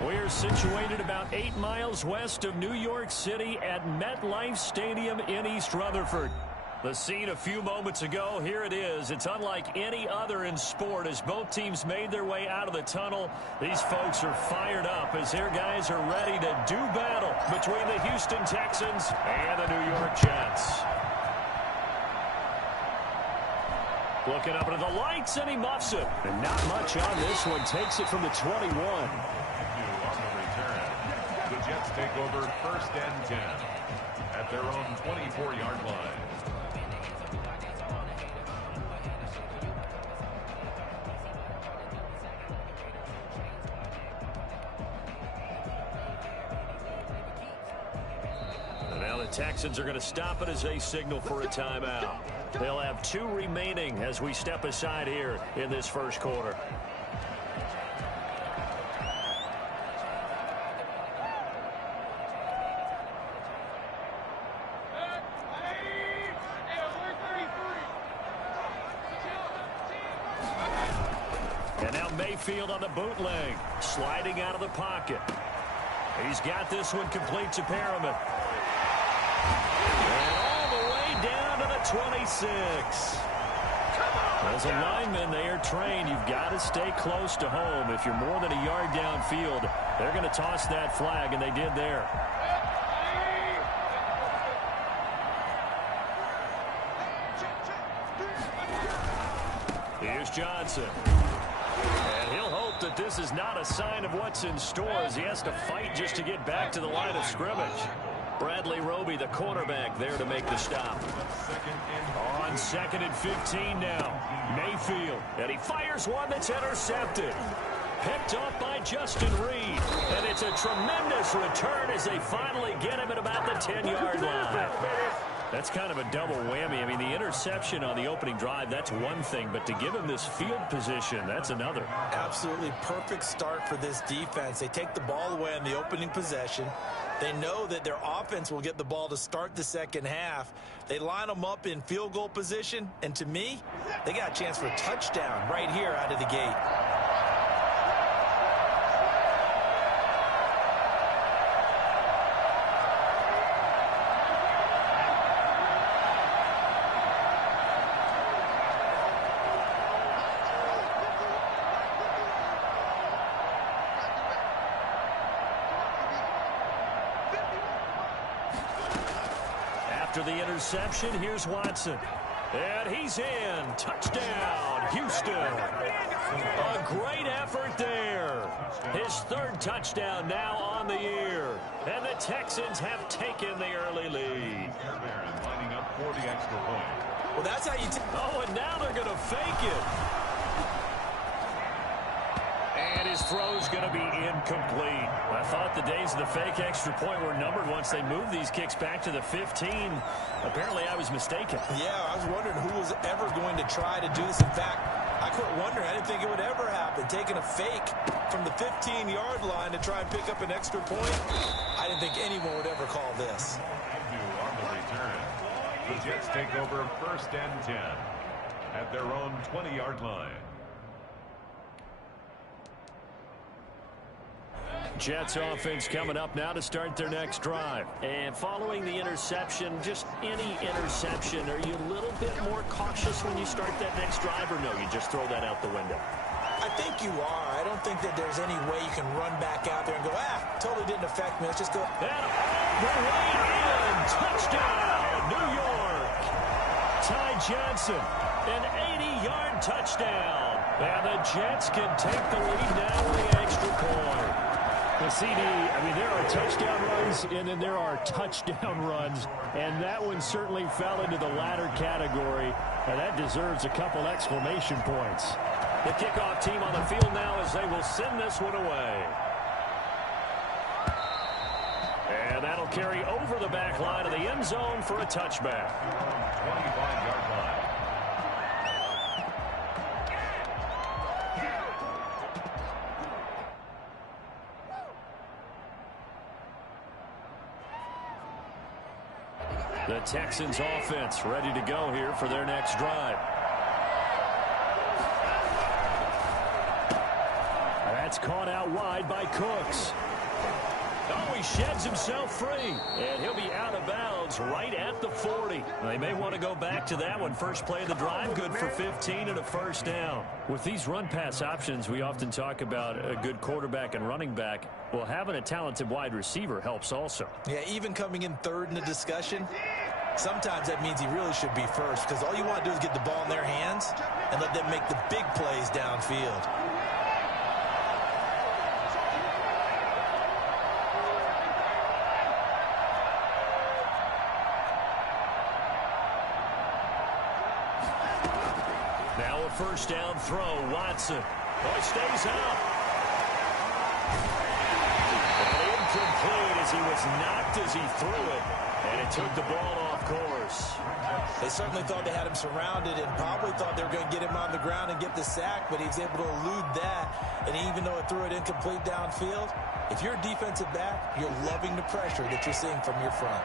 We're situated about 8 miles west of New York City at MetLife Stadium in East Rutherford. The scene a few moments ago, here it is. It's unlike any other in sport as both teams made their way out of the tunnel. These folks are fired up as their guys are ready to do battle between the Houston Texans and the New York Jets. Looking up into the lights, and he muffs it. And not much on this one. Takes it from the 21. The Jets take over 1st and 10 at their own 24-yard line. And now the Texans are going to stop it as they signal for a timeout. They'll have 2 remaining as we step aside here in this first quarter. And now Mayfield on the bootleg, sliding out of the pocket. He's got this one complete to Perriman. And all the way down to the 26. As a lineman, they are trained. You've got to stay close to home. If you're more than a yard downfield, they're going to toss that flag, and they did there. Here's Johnson. And he'll hope that this is not a sign of what's in store as he has to fight just to get back to the line of scrimmage. Bradley Roby, the quarterback, there to make the stop. On 2nd and 15 now. Mayfield. And he fires one that's intercepted. Picked off by Justin Reed. And it's a tremendous return as they finally get him at about the 10-yard line. That's kind of a double whammy. I mean, the interception on the opening drive, that's one thing. But to give him this field position, that's another. Absolutely perfect start for this defense. They take the ball away on the opening possession. They know that their offense will get the ball to start the second half. They line them up in field goal position. And to me, they got a chance for a touchdown right here out of the gate. After the interception, here's Watson. And he's in. Touchdown, Houston. A great effort there. His 3rd touchdown now on the year. And the Texans have taken the early lead. Lining up for the extra point. Well, that's how you... Oh, and now they're going to fake it. And his throw's going to be incomplete. I thought the days of the fake extra point were numbered once they moved these kicks back to the 15. Apparently, I was mistaken. Yeah, I was wondering who was ever going to try to do this. In fact, I quit wondering. I didn't think it would ever happen. Taking a fake from the 15-yard line to try and pick up an extra point, I didn't think anyone would ever call this. On the return, the Jets take over 1st and 10 at their own 20-yard line. Jets offense coming up now to start their next drive. And following the interception, just any interception, are you a little bit more cautious when you start that next drive, or no, you just throw that out the window? I think you are. I don't think that there's any way you can run back out there and go, totally didn't affect me. Let's just go. And all the way in. Touchdown, New York. Ty Johnson, an 80-yard touchdown. And the Jets can take the lead now with the extra point. The CD, I mean, there are touchdown runs, and then there are touchdown runs, and that one certainly fell into the latter category, and that deserves a couple exclamation points. The kickoff team on the field now as they will send this one away. And that'll carry over the back line of the end zone for a touchback. 25-yard line. The Texans offense ready to go here for their next drive. That's caught out wide by Cooks. Oh, he sheds himself free, and he'll be out of bounds right at the 40. They may want to go back to that one. First play of the drive, good for 15 and a first down. With these run-pass options, we often talk about a good quarterback and running back. Well, having a talented wide receiver helps also. Yeah, even coming in third in the discussion, sometimes that means he really should be first, because all you want to do is get the ball in their hands and let them make the big plays downfield. Now a first down throw, Watson. Oh, he stays out. And incomplete as he was knocked as he threw it. And it took the ball off course. They certainly thought they had him surrounded and probably thought they were going to get him on the ground and get the sack, but he was able to elude that. And even though it threw it incomplete downfield, if you're a defensive back, you're loving the pressure that you're seeing from your front.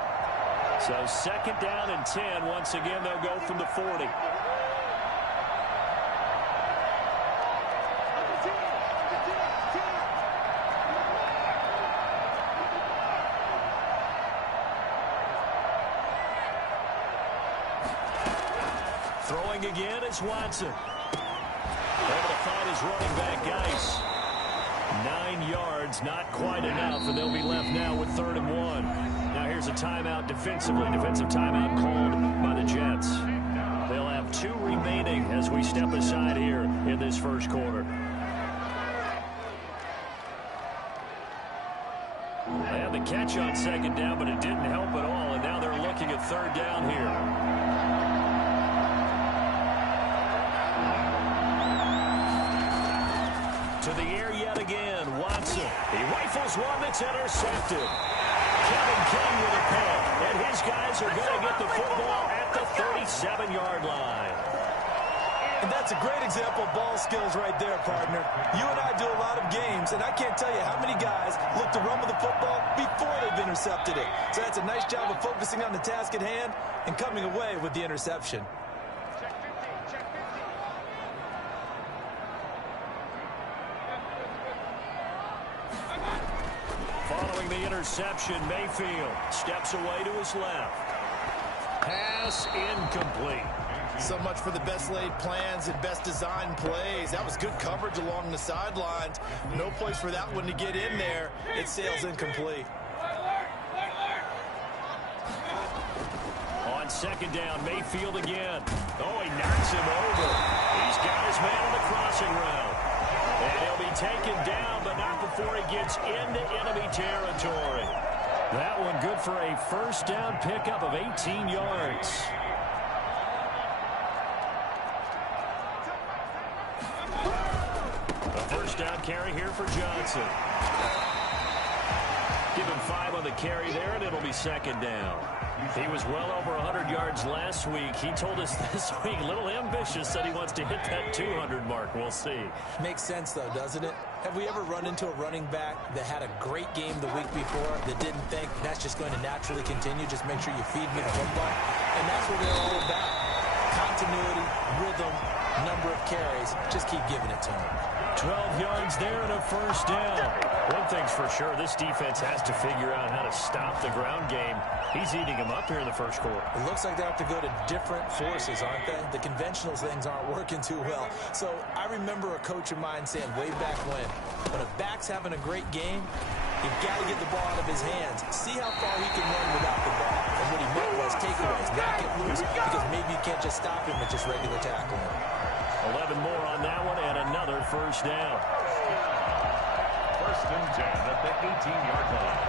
So second down and 10. Once again, they'll go from the 40. Throwing again is Watson. Able to find his running back, Geis. 9 yards, not quite enough, and they'll be left now with 3rd and 1. Now here's a timeout defensively. Defensive timeout called by the Jets. They'll have 2 remaining as we step aside here in this first quarter. They had the catch on second down, but it didn't help at all, and now they're looking at 3rd down here. To the air yet again, Watson. He rifles one that's intercepted. Kevin King with a pick, and his guys are going to get the football at the 37-yard line. And that's a great example of ball skills right there, partner. You and I do a lot of games, and I can't tell you how many guys look to run with the football before they've intercepted it. So that's a nice job of focusing on the task at hand and coming away with the interception. Following the interception, Mayfield steps away to his left. Pass incomplete. So much for the best laid plans and best designed plays. That was good coverage along the sidelines. No place for that one to get in there. It sails incomplete. On second down, Mayfield again. Oh, he knocks him over. He's got his man on the crossing route. And he'll be taken down, but not before he gets into enemy territory. That one good for a first down pickup of 18 yards. A first down carry here for Johnson. Give him 5 on the carry there, and it'll be second down. He was well over 100 yards last week. He told us this week, a little ambitious, said he wants to hit that 200 mark. We'll see. Makes sense, though, doesn't it? Have we ever run into a running back that had a great game the week before that didn't think that's just going to naturally continue? Just make sure you feed me the football. And that's what they're all about. Continuity, rhythm, number of carries. Just keep giving it to him. 12 yards there and a first down. One thing's for sure, this defense has to figure out how to stop the ground game. He's eating them up here in the first quarter. It looks like they have to go to different forces, aren't they? The conventional things aren't working too well. So I remember a coach of mine saying way back when a back's having a great game, you've got to get the ball out of his hands. See how far he can run without the ball. And what he meant was takeaways, not get loose, because maybe you can't just stop him with just regular tackling. 11 more on that one and another first down. First and 10 at the 18-yard line.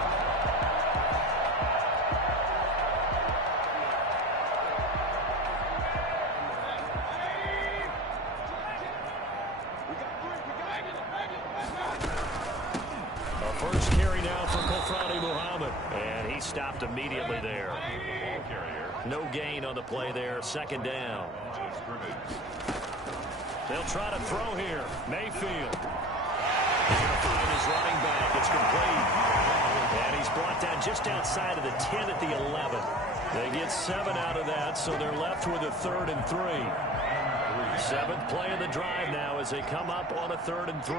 A first carry now for Kofrani Muhammad, and he stopped immediately there. Ball carrier. No gain on the play there, second down. They'll try to throw here. Mayfield. He's going to find his running back. It's complete. And he's brought down just outside of the 10 at the 11. They get 7 out of that, so they're left with a 3rd and 3. 7th play of the drive now as they come up on a 3rd and 3.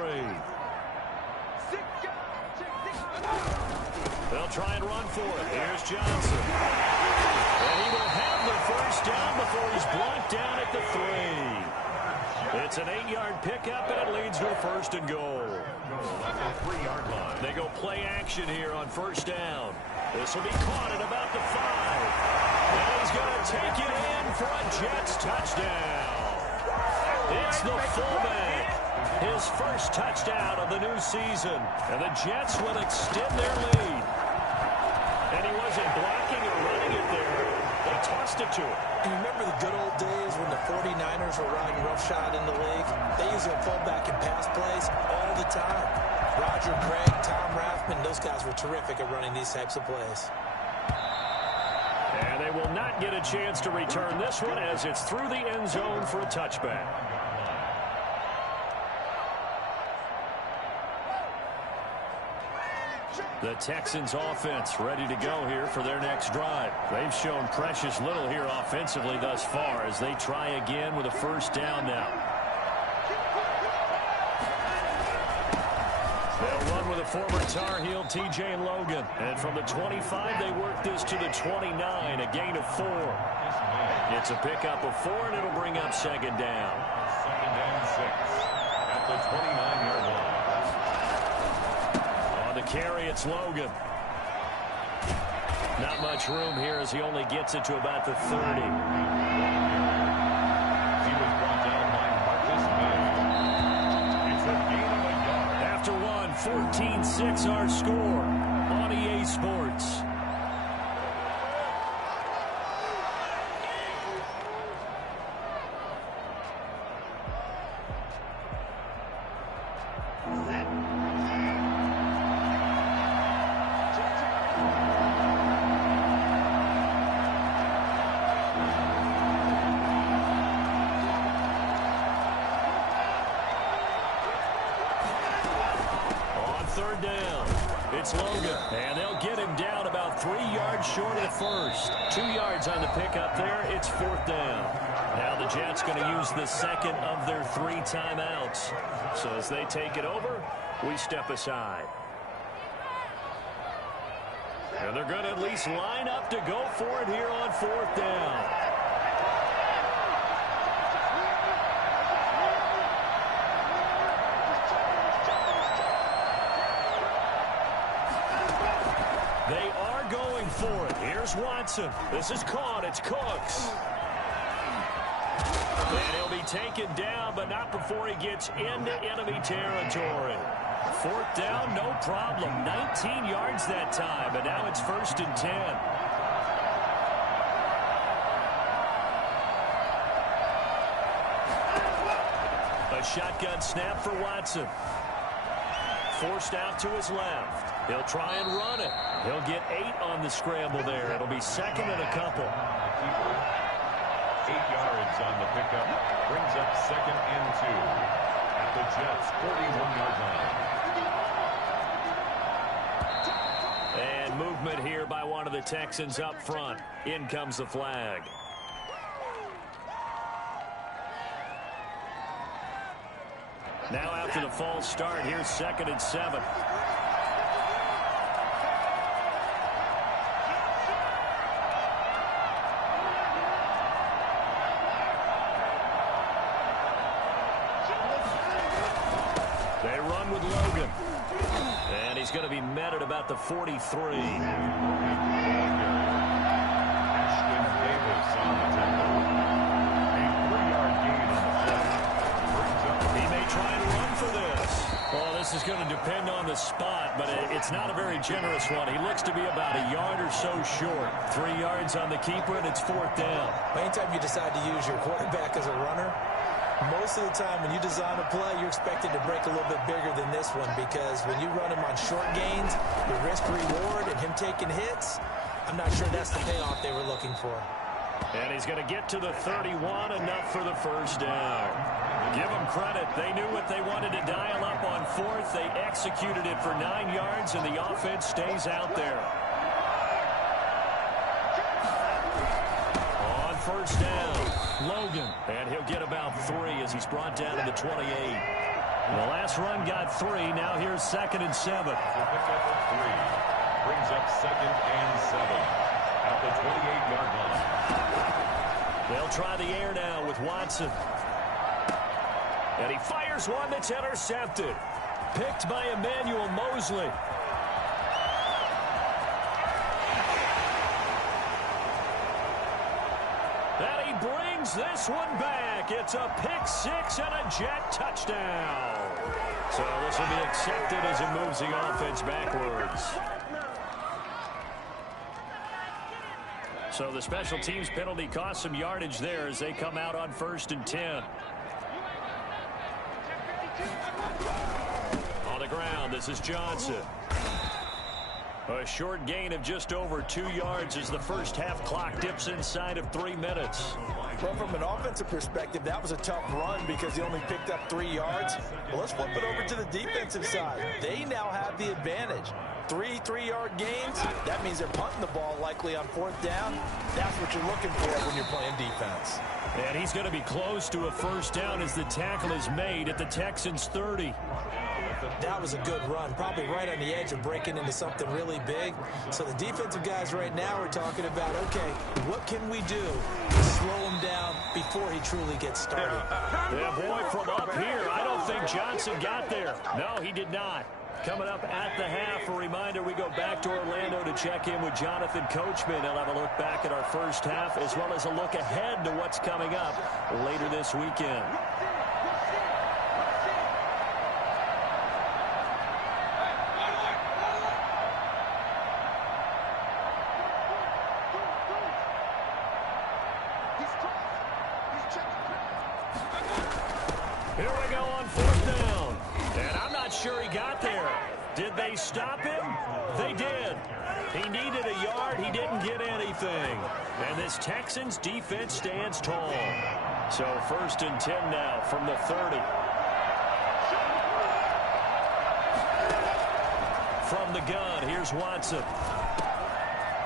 They'll try and run for it. Here's Johnson. And he will have the first down before he's brought down at the 3. It's an 8-yard pickup, and it leads to a first and goal. At the 3-yard line. They go play action here on first down. This will be caught at about the 5. And he's going to take it in for a Jets touchdown. It's the fullback. His first touchdown of the new season. And the Jets will extend their lead. And he wasn't blocking or running it there. They tossed it to him. You remember the good old days when the 49ers were riding roughshod in the league? They used to pull back and pass plays all the time. Roger Craig, Tom Rathman, those guys were terrific at running these types of plays. And they will not get a chance to return this one as it's through the end zone for a touchback. The Texans offense ready to go here for their next drive. They've shown precious little here offensively thus far as they try again with a first down now. They'll run with a former Tar Heel, TJ Logan. And from the 25, they work this to the 29, a gain of 4. It's a pickup of 4, and it'll bring up second down. Second and 6 at the 29-yard line. On the carry, it's Logan. Not much room here as he only gets it to about the 30. He was brought down by Marcus May. It's a gain of a yard. After one, 14-6 our score on EA Sports. Third down. It's Logan. And they'll get him down about 3 yards short of the first. 2 yards on the pickup there. It's fourth down. Now the Jets going to use the second of their 3 timeouts. So as they take it over, we step aside. And they're going to at least line up to go for it here on fourth down. They are going for it. Here's Watson. This is caught. It's Cooks. And he'll be taken down, but not before he gets into enemy territory. Fourth down, no problem. 19 yards that time, but now it's first and 10. A shotgun snap for Watson. Forced out to his left. He'll try and run it. He'll get 8 on the scramble there. It'll be second and a couple. 8 yards on the pickup. Brings up second and 2 at the Jets' 41-yard line. And movement here by one of the Texans up front. In comes the flag. Now after the false start, here's second and 7. They run with Logan. And he's going to be met at about the 43. Ashton Davis on the tackle. A 3-yard gain on the play. Brings up. He may try and run for this. Well, this is going to depend on the spot, but it's not a very generous one. He looks to be about a yard or so short. 3 yards on the keeper, and it's fourth down. Anytime you decide to use your quarterback as a runner, most of the time when you design a play, you're expected to break a little bit bigger than this one because when you run him on short gains, the risk-reward and him taking hits, I'm not sure that's the payoff they were looking for. And he's going to get to the 31, enough for the first down. Give them credit. They knew what they wanted to dial up on fourth. They executed it for 9 yards, and the offense stays out there. On first down, Logan. And he'll get about 3 as he's brought down to the 28. The last run got 3. Now here's second and 7. The pickup of 3. Brings up 2nd and 7 at the 28-yard line. They'll try the air now with Watson. And he fires one that's intercepted. Picked by Emmanuel Mosley. And he brings this one back. It's a pick six and a Jet touchdown. So this will be accepted as it moves the offense backwards. So the special teams penalty cost some yardage there as they come out on 1st and 10. On the ground, this is Johnson. A short gain of just over 2 yards as the first half clock dips inside of 3 minutes. Well, from an offensive perspective, that was a tough run because he only picked up 3 yards. Well, let's flip it over to the defensive side. They now have the advantage. 3 3-yard gains, that means they're punting the ball likely on 4th down. That's what you're looking for when you're playing defense. And he's going to be close to a first down as the tackle is made at the Texans' 30. That was a good run, probably right on the edge of breaking into something really big. So the defensive guys right now are talking about, okay, what can we do to slow him down before he truly gets started? Yeah, boy, from up here, I don't think Johnson got there. No, he did not. Coming up at the half, a reminder, we go back to Orlando to check in with Jonathan Coachman. He'll have a look back at our first half as well as a look ahead to what's coming up later this weekend. Here we go on 4th down. And I'm not sure he got there. Did they stop him? They did. He needed a yard. He didn't get anything. And this Texans defense stands tall. So 1st and 10 now from the 30. From the gun, here's Watson.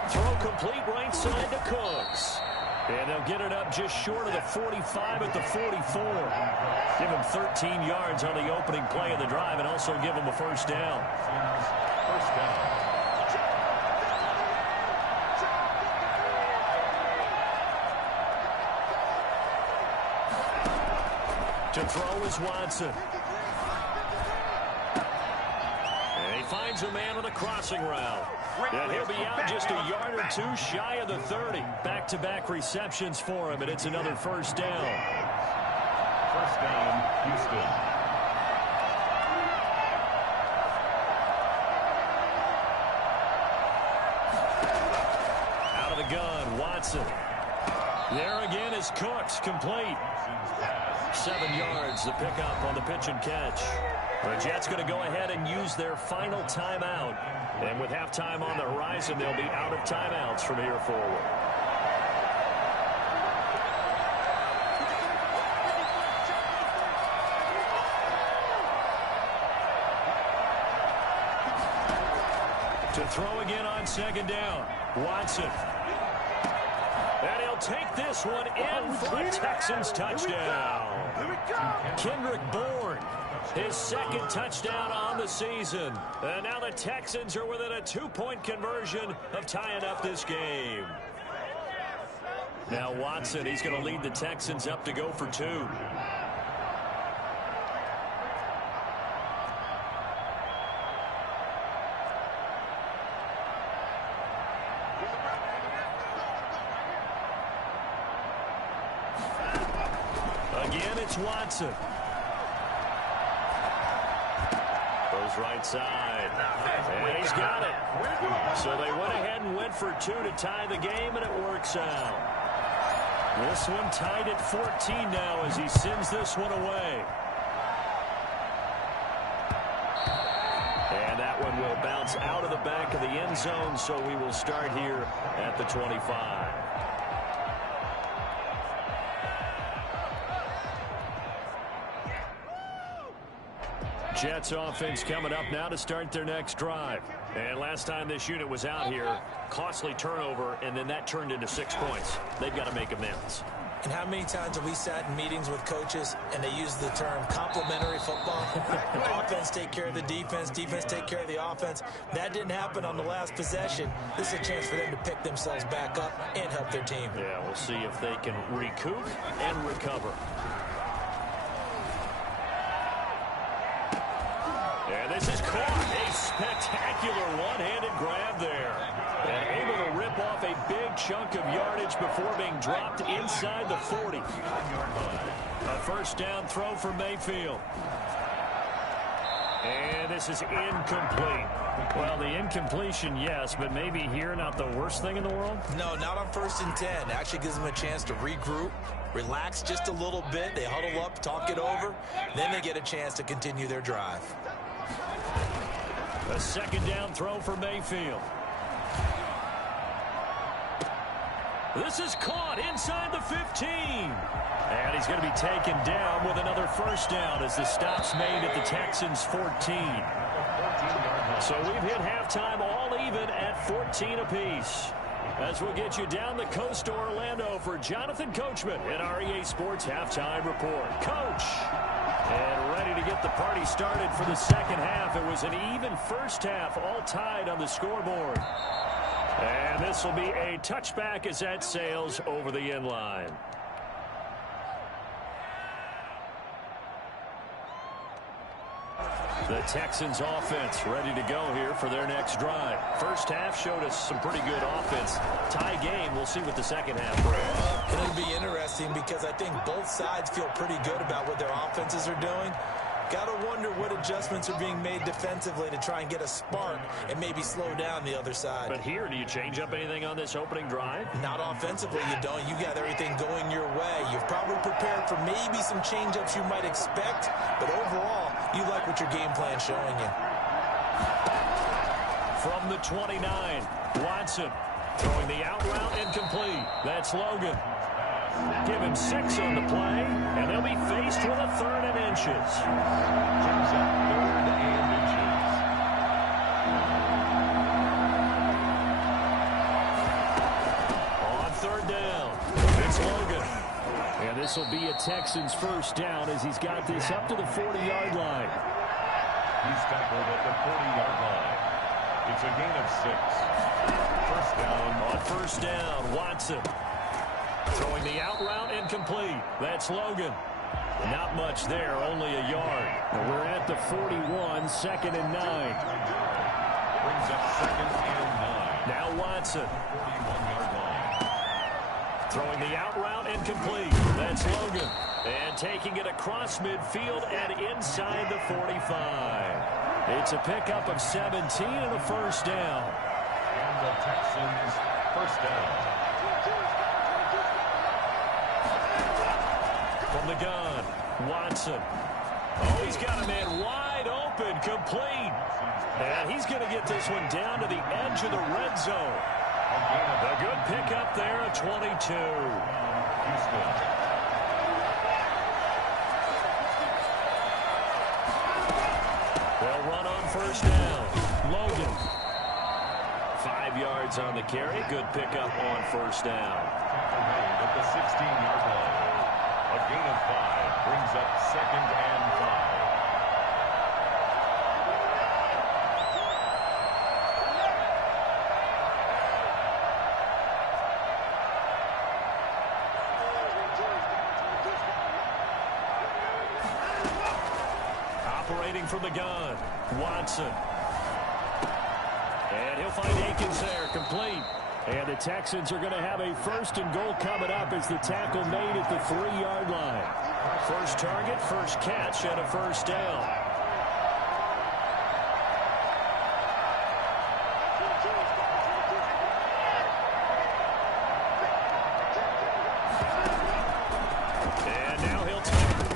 Throw complete right side to Cooks. And they'll get it up just short of the 45 at the 44. Give him 13 yards on the opening play of the drive and also give him a first down. First down. To throw is Watson. And he finds a man on a crossing route. And he'll be out just a yard or 2 shy of the 30. Back-to-back receptions for him, and it's another first down. First down, Houston. Out of the gun, Watson. There again is Cooks, complete. 7 yards, the pickup on the pitch and catch. The Jets going to go ahead and use their final timeout. And with halftime on the horizon, they'll be out of timeouts from here forward. To throw again on 2nd down, Watson. And he'll take this one in for a Texans touchdown. Kendrick Bourne, his 2nd touchdown on the season. And now the Texans are within a 2-point conversion of tying up this game. Now Watson, he's going to lead the Texans up to go for 2. Again, it's Watson. Goes right side. And he's got it. So they went ahead and went for 2 to tie the game, and it works out. This one tied at 14 now as he sends this one away. And that one will bounce out of the back of the end zone, so we will start here at the 25. Jets offense coming up now to start their next drive. And last time this unit was out here, costly turnover, and then that turned into 6 points. They've got to make amends. And how many times have we sat in meetings with coaches and they use the term complementary football? offense take care of the defense, defense take care of the offense. That didn't happen on the last possession. This is a chance for them to pick themselves back up and help their team. Yeah, we'll see if they can recoup and recover. And this is caught. A spectacular one-handed grab there. And able to rip off a big chunk of yardage before being dropped inside the 40. A first down throw for Mayfield. And this is incomplete. Well, the incompletion, yes, but maybe here not the worst thing in the world? No, not on 1st and 10. Actually gives them a chance to regroup, relax just a little bit. They huddle up, talk it over. Then they get a chance to continue their drive. A second down throw for Mayfield. This is caught inside the 15. And he's going to be taken down with another first down as the stop's made at the Texans' 14. So we've hit halftime all even at 14 apiece. As we'll get you down the coast to Orlando for Jonathan Coachman at our EA Sports Halftime Report. Coach! And ready to get the party started for the second half. It was an even first half, all tied on the scoreboard. And this will be a touchback as that sails over the end line. The Texans offense ready to go here for their next drive. First half showed us some pretty good offense. Tie game. We'll see what the second half brings. It'll be interesting because I think both sides feel pretty good about what their offenses are doing. Got to wonder what adjustments are being made defensively to try and get a spark and maybe slow down the other side. But here, do you change up anything on this opening drive? Not offensively, you don't. You got everything going your way. You've probably prepared for maybe some change-ups you might expect, but overall, you like what your game plan's showing you. From the 29, Watson throwing the out route incomplete. That's Logan. Give him 6 on the play, and they'll be faced with a 3rd and inches. Brings up 3rd and inches. On 3rd down, it's Logan. And this will be a Texans first down as he's got this up to the 40-yard line. He's tackled at the 40-yard line. It's a gain of 6. First down. On first down, Watson. Throwing the out route incomplete. That's Logan. Not much there, only a yard. And we're at the 41, 2nd and 9. Brings up 2nd and 9. Now Watson. 41-yard line. Throwing the out route incomplete. That's Logan. And taking it across midfield and inside the 45. It's a pickup of 17 and a first down. And the Texans first down. From the gun, Watson. Oh, he's got a man wide open, complete. And he's going to get this one down to the edge of the red zone. A good pickup there at 22. Houston. They'll run on first down. Logan. 5 yards on the carry. Good pickup on first down. At the 16-yard line. A gain of 5 brings up 2nd and 5. Operating from the gun, Watson. And he'll find Akins there, complete. And the Texans are going to have a 1st and goal coming up as the tackle made at the 3-yard line. First target, first catch, and a first down. And now he'll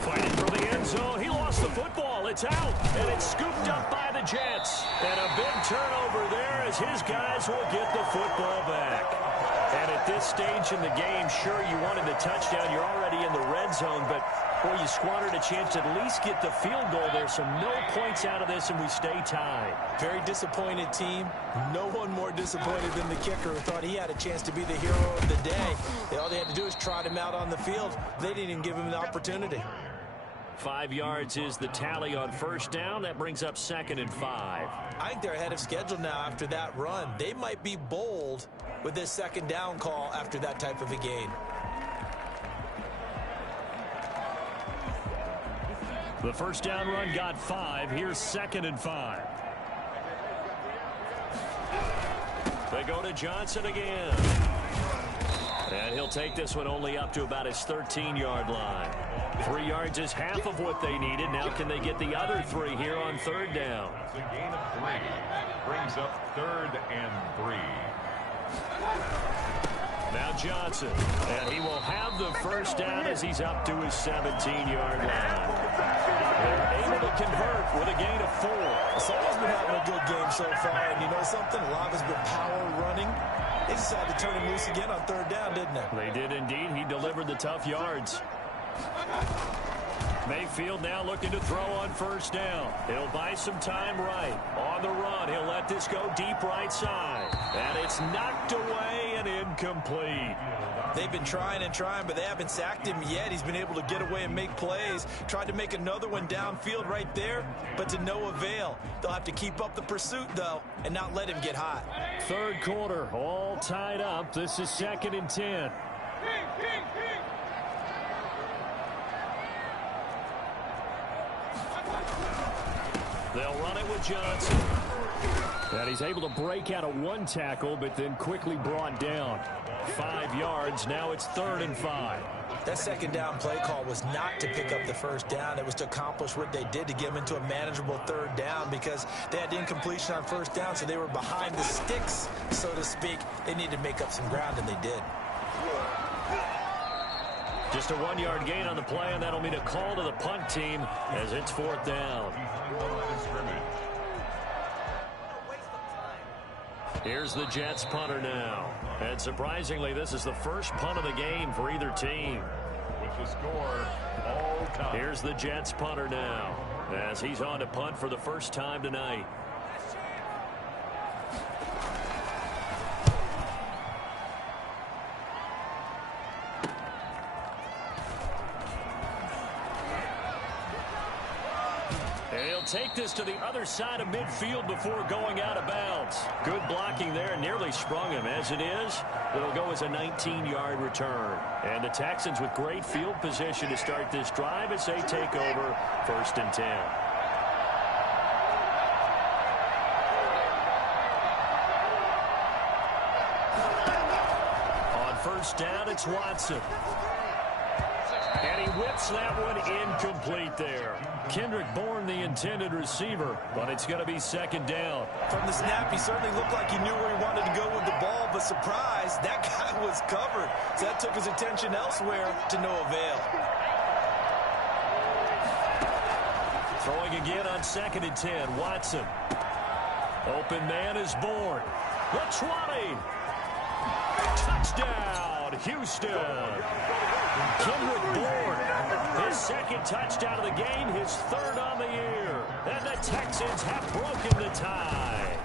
fight it from the end zone. He lost the football. It's out, and it's scooped up by the Jets. And a big turnover there as his guys will get the football back. And at this stage in the game, sure, you wanted the touchdown. You're already in the red zone, but, boy, you squandered a chance to at least get the field goal there. So no points out of this, and we stay tied. Very disappointed team. No one more disappointed than the kicker who thought he had a chance to be the hero of the day. All they had to do is trot him out on the field. They didn't even give him the opportunity. 5 yards is the tally on first down. That brings up 2nd and 5. I think they're ahead of schedule now after that run. They might be bold with this 2nd down call after that type of a gain. The first down run got 5. Here's 2nd and 5. They go to Johnson again. And he'll take this one only up to about his 13-yard line. 3 yards is half of what they needed. Now can they get the other 3 here on 3rd down? It's a gain of 3. Brings up 3rd and 3. Now Johnson. And he will have the first down as he's up to his 17-yard line. They're able to convert with a gain of 4. Someone's been having a good game so far, and you know something? A lot has been power running. They decided to turn him loose again on 3rd down, didn't they? They did indeed. He delivered the tough yards. Mayfield now looking to throw on first down. He'll buy some time right. On the run, he'll let this go deep right side. And it's knocked away and incomplete. They've been trying and trying, but they haven't sacked him yet. He's been able to get away and make plays. Tried to make another one downfield right there, but to no avail. They'll have to keep up the pursuit, though, and not let him get hot. 3rd quarter, all tied up. This is 2nd and 10. They'll run it with Johnson. And he's able to break out of 1 tackle, but then quickly brought down. 5 yards. Now it's 3rd and 5. That 2nd down play call was not to pick up the first down. It was to accomplish what they did to get them into a manageable 3rd down because they had incompletion on first down, so they were behind the sticks, so to speak. They needed to make up some ground, and they did. Just a 1-yard gain on the play, and that'll mean a call to the punt team as it's 4th down. Here's the Jets punter now. And surprisingly, this is the first punt of the game for either team. With the score, all time. Here's the Jets punter now as he's on to punt for the first time tonight. Take this to the other side of midfield before going out of bounds. Good blocking there, nearly sprung him. As it is, it'll go as a 19-yard return. And the Texans with great field position to start this drive as they take over 1st and 10. On first down, it's Watson. And he whips that one incomplete there. Kendrick Bourne, the intended receiver, but it's going to be 2nd down. From the snap, he certainly looked like he knew where he wanted to go with the ball, but surprise, that guy was covered. So that took his attention elsewhere to no avail. Throwing again on 2nd and 10, Watson. Open man is Bourne. The 20. Touchdown, Houston. Kendrick Bourne, his 2nd touchdown of the game, his 3rd on the year. And the Texans have broken the tie.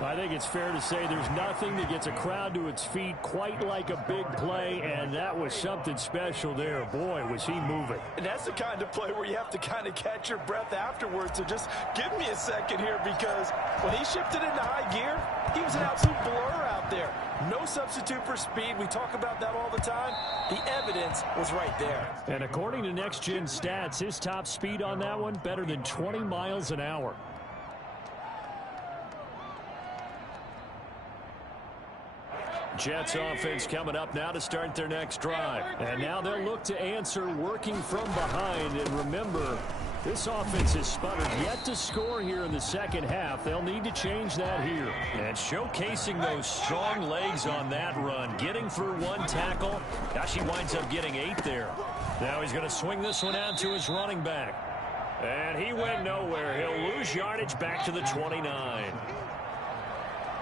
I think it's fair to say there's nothing that gets a crowd to its feet quite like a big play, and that was something special there. Boy, was he moving. And that's the kind of play where you have to kind of catch your breath afterwards. So just give me a second here, because when he shifted into high gear, he was an absolute blur out there. No substitute for speed. We talk about that all the time. The evidence was right there. And according to Next Gen Stats, his top speed on that one, better than 20 miles an hour. Jets offense coming up now to start their next drive. And now they'll look to answer working from behind. And remember, this offense has sputtered yet to score here in the 2nd half. They'll need to change that here. And showcasing those strong legs on that run. Getting through 1 tackle. Gosh, he winds up getting 8 there. Now he's going to swing this one out to his running back. And he went nowhere. He'll lose yardage back to the 29.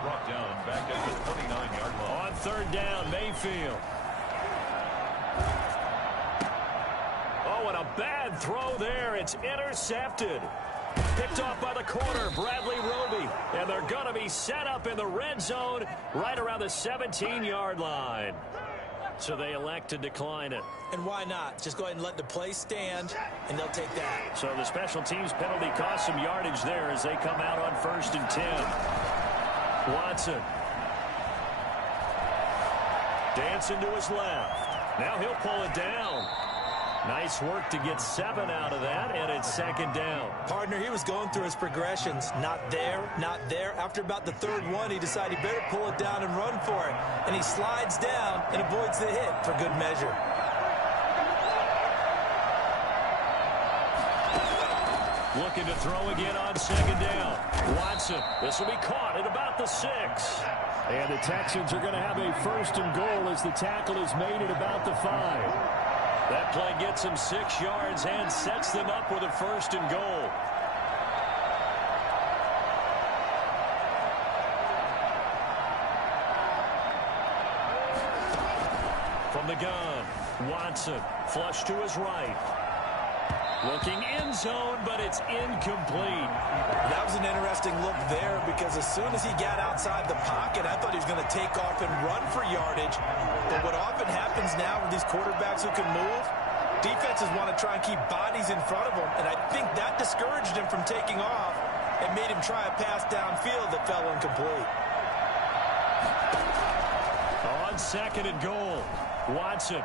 Brought down back at the 29-yard line. On 3rd down, Mayfield. Oh, and a bad throw there. It's intercepted. Picked off by the corner, Bradley Roby. And they're going to be set up in the red zone right around the 17-yard line. So they elect to decline it. And why not? Just go ahead and let the play stand, and they'll take that. So the special teams penalty cost some yardage there as they come out on 1st and 10. Watson. Dancing to his left. Now he'll pull it down. Nice work to get 7 out of that, and it's 2nd down. Partner, he was going through his progressions. Not there, not there. After about the 3rd one, he decided he better pull it down and run for it. And he slides down and avoids the hit for good measure. Looking to throw again on 2nd down. Watson, this will be caught at about the 6. And the Texans are going to have a 1st and goal as the tackle is made at about the 5. That play gets them 6 yards and sets them up with a 1st and goal. From the gun, Watson, flush to his right. Looking end zone, but it's incomplete. That was an interesting look there because as soon as he got outside the pocket, I thought he was going to take off and run for yardage. But what often happens now with these quarterbacks who can move, defenses want to try and keep bodies in front of them, and I think that discouraged him from taking off and made him try a pass downfield that fell incomplete. On 2nd and goal, Watson.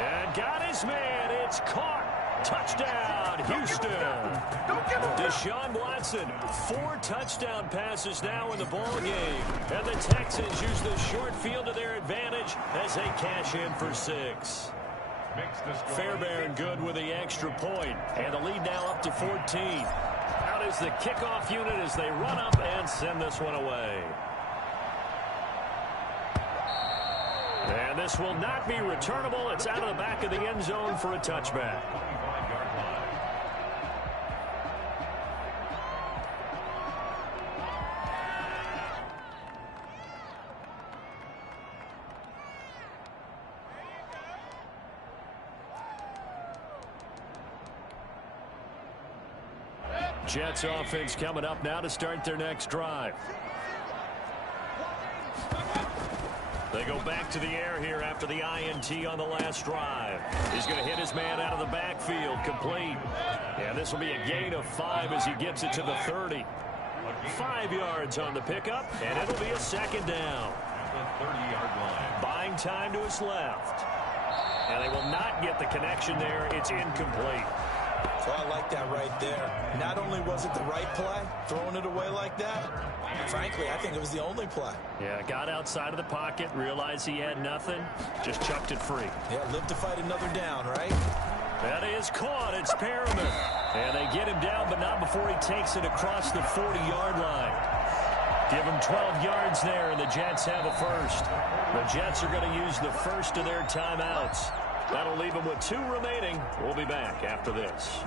And got his man. It's caught. Touchdown, Houston. Deshaun Watson, 4 touchdown passes now in the ball game. And the Texans use the short field to their advantage as they cash in for 6. Fairbairn good with the extra point. And the lead now up to 14. Out is the kickoff unit as they run up and send this one away. And this will not be returnable. It's out of the back of the end zone for a touchback. Jets offense coming up now to start their next drive. They go back to the air here after the INT on the last drive. He's going to hit his man out of the backfield, complete. And this will be a gain of 5 as he gets it to the 30. 5 yards on the pickup, and it'll be a 2nd down. The 30-yard line. Buying time to his left. And they will not get the connection there. It's incomplete. So I like that right there. Not only was it the right play, throwing it away like that, frankly, I think it was the only play. Yeah, got outside of the pocket, realized he had nothing, just chucked it free. Yeah, live to fight another down, right? That is caught. It's Perriman. And they get him down, but not before he takes it across the 40-yard line. Give him 12 yards there, and the Jets have a 1st. The Jets are going to use the first of their timeouts. That'll leave them with 2 remaining. We'll be back after this.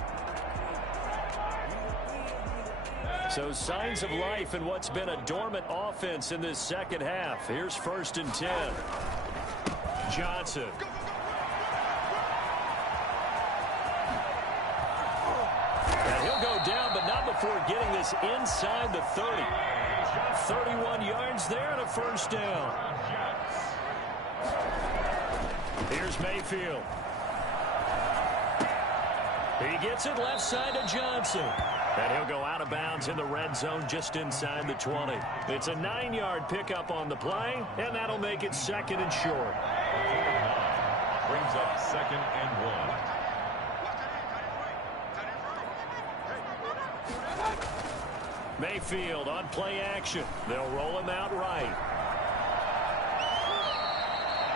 So signs of life in what's been a dormant offense in this 2nd half. Here's 1st and 10. Johnson. And he'll go down, but not before getting this inside the 30. 31 yards there and a 1st down. Here's Mayfield. He gets it left side to Johnson. And he'll go out of bounds in the red zone just inside the 20. It's a 9-yard pickup on the play, and that'll make it 2nd and short. Brings up 2nd and 1. Mayfield on play action. They'll roll him out right.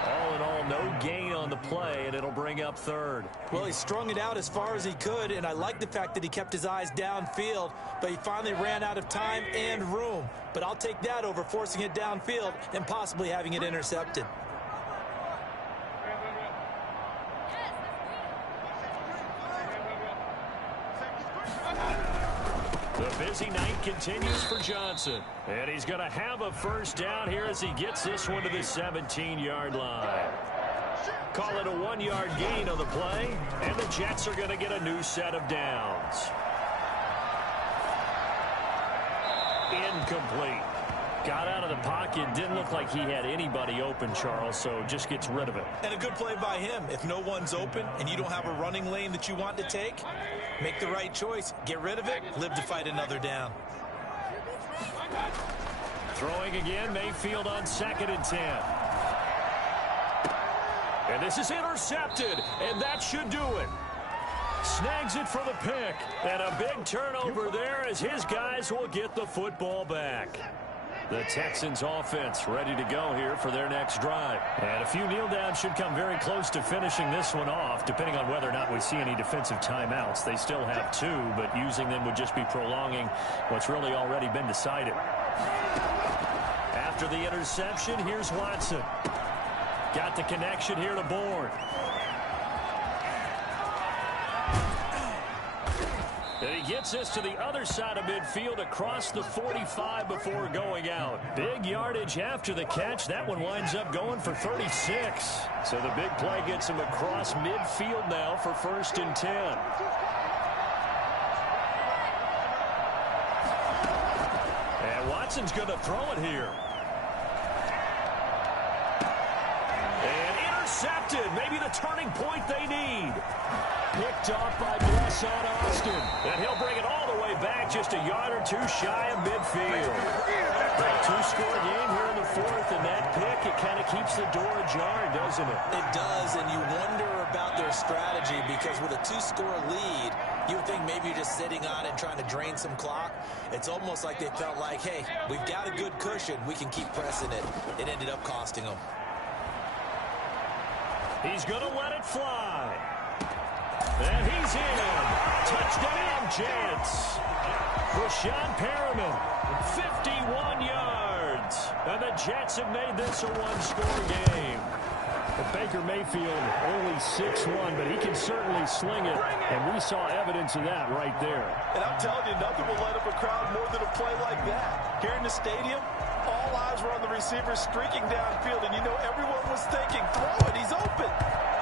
All in all, no gain on the play, and it'll bring up 3rd. Well, he strung it out as far as he could, and I like the fact that he kept his eyes downfield, but he finally ran out of time and room. But I'll take that over forcing it downfield and possibly having it intercepted. The busy night continues for Johnson. And he's going to have a 1st down here as he gets this one to the 17-yard line. Call it a 1-yard gain on the play, and the Jets are going to get a new set of downs. Incomplete. Got out of the pocket. Didn't look like he had anybody open, Charles, so just gets rid of it. And a good play by him. If no one's open and you don't have a running lane that you want to take, make the right choice. Get rid of it. Live to fight another down. Throwing again, Mayfield on 2nd and 10. And this is intercepted, and that should do it. Snags it for the pick, and a big turnover there as his guys will get the football back. The Texans offense ready to go here for their next drive. And a few kneel downs should come very close to finishing this one off, depending on whether or not we see any defensive timeouts. They still have 2, but using them would just be prolonging what's really already been decided. After the interception, here's Watson. Got the connection here to Bourne. And he gets us to the other side of midfield across the 45 before going out. Big yardage after the catch. That one winds up going for 36. So the big play gets him across midfield now for 1st and 10. And Watson's going to throw it here. Intercepted. Maybe the turning point they need. Picked off by Blesson Austin. And he'll bring it all the way back just a yard or 2 shy of midfield. A 2-score game here in the 4th, and that pick, it kind of keeps the door ajar, doesn't it? It does, and you wonder about their strategy because with a 2-score lead, you would think maybe you're just sitting on it trying to drain some clock. It's almost like they felt like, hey, we've got a good cushion. We can keep pressing it. It ended up costing them. He's going to let it fly. And he's in. Touchdown, Jets. Rashawn Perriman, 51 yards. And the Jets have made this a 1-score game. But Baker Mayfield only 6'1", but he can certainly sling it. And we saw evidence of that right there. And I'm telling you, nothing will light up a crowd more than a play like that. Here in the stadium, all eyes were on the receiver streaking downfield, and you know everyone was thinking, throw it, he's open.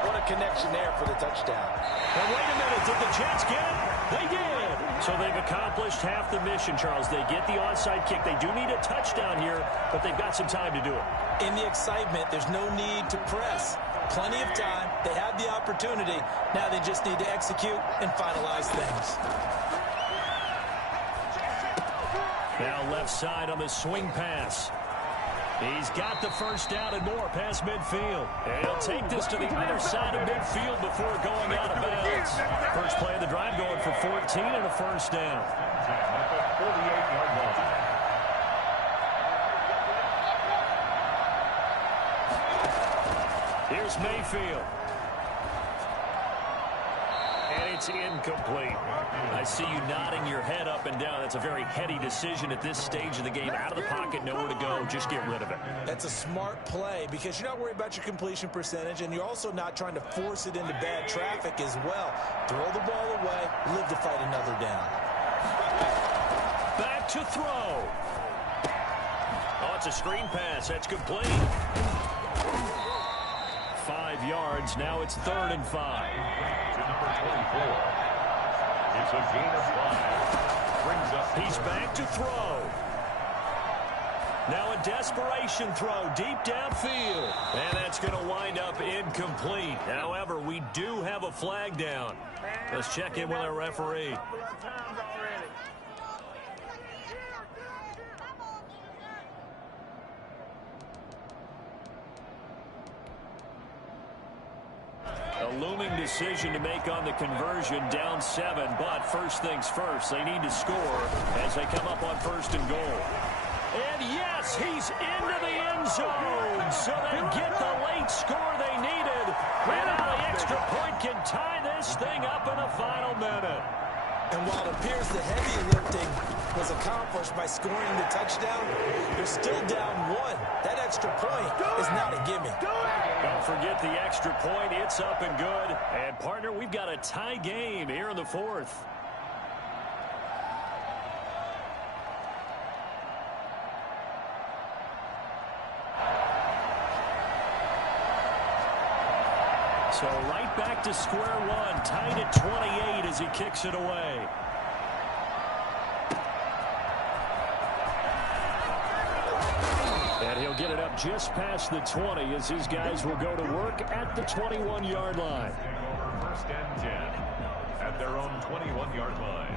What a connection there for the touchdown. And wait a minute, did the Jets get it? They did. So they've accomplished half the mission, Charles. They get the onside kick. They do need a touchdown here, but they've got some time to do it. In the excitement, there's no need to press. Plenty of time. They have the opportunity. Now they just need to execute and finalize things. Now left side on the swing pass. He's got the first down and more past midfield. And he'll take this to the other side of midfield before going out of bounds. First play of the drive going for 14 and a first down. At the 48-yard line. Here's Mayfield. And it's incomplete. I see you nodding your head up and down. That's a very heady decision at this stage of the game. Out of the pocket, nowhere to go. Just get rid of it. That's a smart play because you're not worried about your completion percentage, and you're also not trying to force it into bad traffic as well. Throw the ball away, live to fight another down. Back to throw. Oh, it's a screen pass. That's complete. 5 yards. Now it's 3rd and 5. To number 24. It's a gain of 5. Brings up. He's back to throw. Now a desperation throw deep downfield. And that's going to wind up incomplete. However, we do have a flag down. Let's check in with our referee. A looming decision to make on the conversion, down 7, but first things first, they need to score as they come up on 1st and goal. And yes, he's into the end zone, so they get the late score they needed. And now the extra point can tie this thing up in the final minute. And while it appears the heavy lifting was accomplished by scoring the touchdown, you're still down 1. That extra point is not a gimme. Don't forget the extra point. It's up and good. And, partner, we've got a tie game here in the 4th. So right back to square one, tied at 28 as he kicks it away. And he'll get it up just past the 20 as his guys will go to work at the 21-yard line. First and 10 at their own 21-yard line.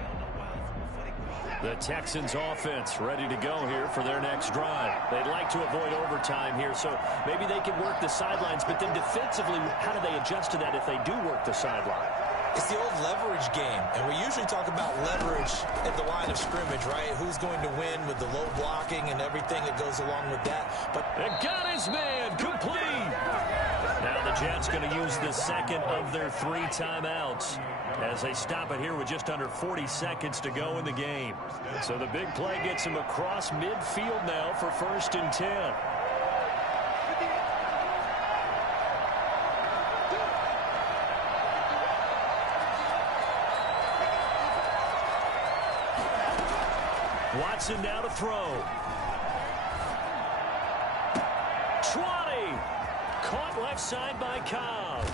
The Texans offense ready to go here for their next drive. They'd like to avoid overtime here, so maybe they can work the sidelines, but then defensively, how do they adjust to that if they do work the sideline? It's the old leverage game, and we usually talk about leverage at the line of scrimmage, right? Who's going to win with the low blocking and everything that goes along with that. But it got his man complete. Now the Jets going to use the second of their 3 timeouts as they stop it here with just under 40 seconds to go in the game. So the big play gets him across midfield now for 1st and 10. Watson now to throw. 20. Caught left side by Cobb.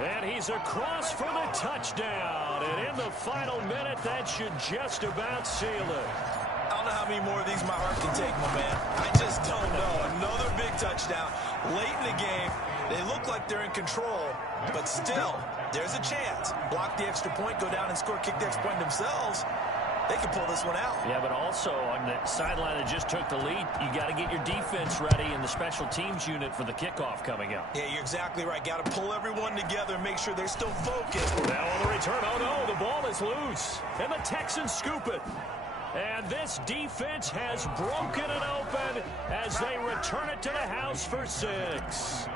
And he's across for the touchdown. And in the final minute, that should just about seal it. I don't know how many more of these my heart can take, my man. I just don't know. Another big touchdown. Late in the game, they look like they're in control, but still, there's a chance. Block the extra point, go down and score, kick the extra point themselves. They can pull this one out. Yeah, but also on the sideline that just took the lead, you got to get your defense ready and the special teams unit for the kickoff coming up. Yeah, you're exactly right. Got to pull everyone together and make sure they're still focused. Now on the return, oh no, the ball is loose. And the Texans scoop it. And this defense has broken it open as they return it to the house for 6.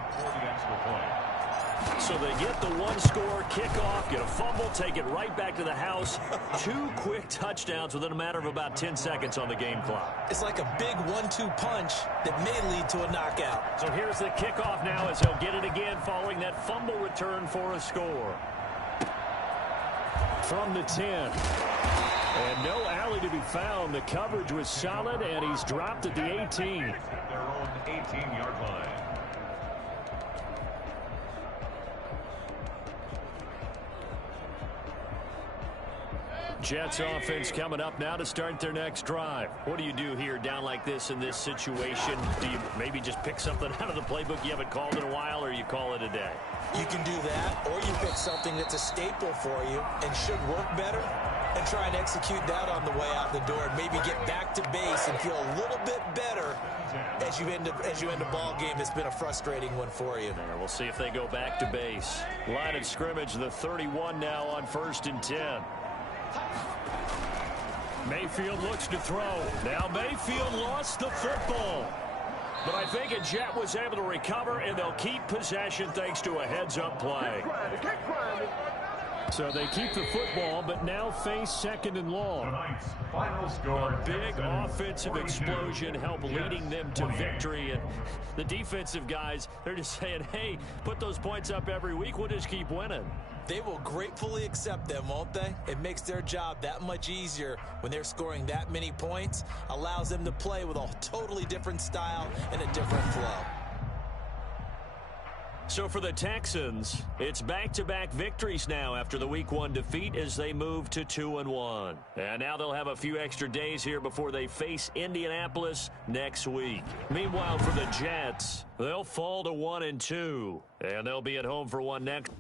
So they get the 1-score kickoff, get a fumble, take it right back to the house. 2 quick touchdowns within a matter of about 10 seconds on the game clock. It's like a big 1-2 punch that may lead to a knockout. So here's the kickoff now as they'll get it again following that fumble return for a score. From the 10. And no alley to be found. The coverage was solid, and he's dropped at the 18. At their own 18-yard line. Jets offense coming up now to start their next drive. What do you do here down like this in this situation? Do you maybe just pick something out of the playbook you haven't called in a while, or you call it a day? You can do that, or you pick something that's a staple for you and should work better and try and execute that on the way out the door and maybe get back to base and feel a little bit better as you end a ball game that's been a frustrating one for you. We'll see if they go back to base. Line of scrimmage, the 31 now on 1st and 10. Mayfield looks to throw. Now Mayfield lost the football. But I think a Jet was able to recover, and they'll keep possession thanks to a heads-up play. So they keep the football, but now face 2nd and long. Final score, a big offensive explosion helped leading them to victory. And the defensive guys, they're just saying, hey, put those points up every week. We'll just keep winning. They will gratefully accept them, won't they? It makes their job that much easier when they're scoring that many points. Allows them to play with a totally different style and a different flow. So for the Texans, it's back-to-back victories now after the Week 1 defeat as they move to 2-1. And now they'll have a few extra days here before they face Indianapolis next week. Meanwhile, for the Jets, they'll fall to 1-2, and they'll be at home for one next.